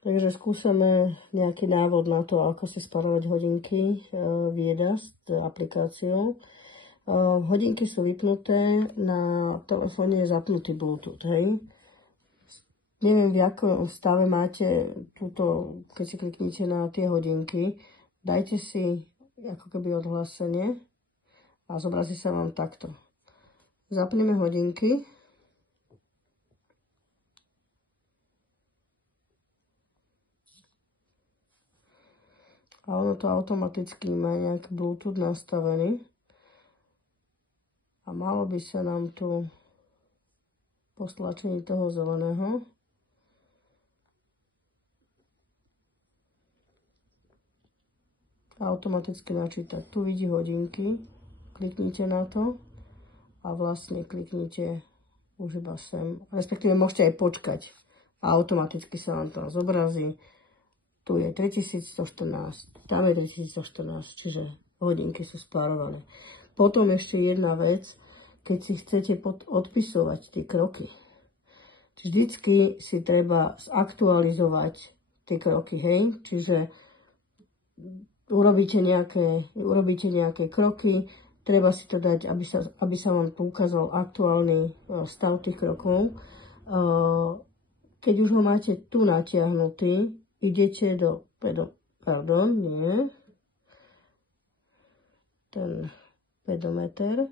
Takže skúsame nejaký návod na to, ako si sparovať hodinky Vieda s aplikáciou. Hodinky sú vypnuté, na telefóne je zapnutý Bluetooth, hej. Neviem, v akom stave máte túto, keď si kliknete na tie hodinky, dajte si ako keby odhlásenie a zobrazí sa vám takto. Zapneme hodinky. A ono to automaticky má nejaký Bluetooth nastavený. A malo by sa nám tu po stlačení toho zeleného automaticky načítať. Tu vidí hodinky, kliknite na to a vlastne kliknite už iba sem. Respektíve môžete aj počkať a automaticky sa vám to zobrazí. Tu je 3114, tam je 3114, čiže hodinky sú spárované. Potom ešte jedna vec, keď si chcete odpisovať tie kroky. Vždycky si treba zaktualizovať tie kroky, hej? Čiže urobíte nejaké kroky, treba si to dať, aby sa vám tu ukázal aktuálny stav tých krokov. Keď už ho máte tu natiahnutý, idete do ten pedometer.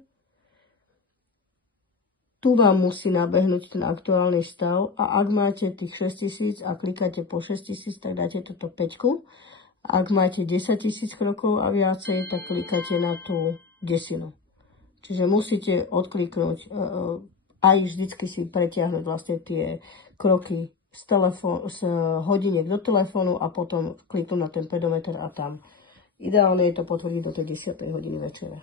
Tu vám musí nabehnúť ten aktuálny stav a ak máte tých 6000 a klikáte po 6000, tak dáte túto 5. Ak máte 10 000 krokov a viacej, tak klikáte na tú 10. Čiže musíte odkliknúť, aj vždycky si pretiahnuť vlastne tie kroky z hodiniek do telefónu a potom kliknúť na ten pedometer a tam. Ideálne je to potvrdiť do tej 10. hodiny večera.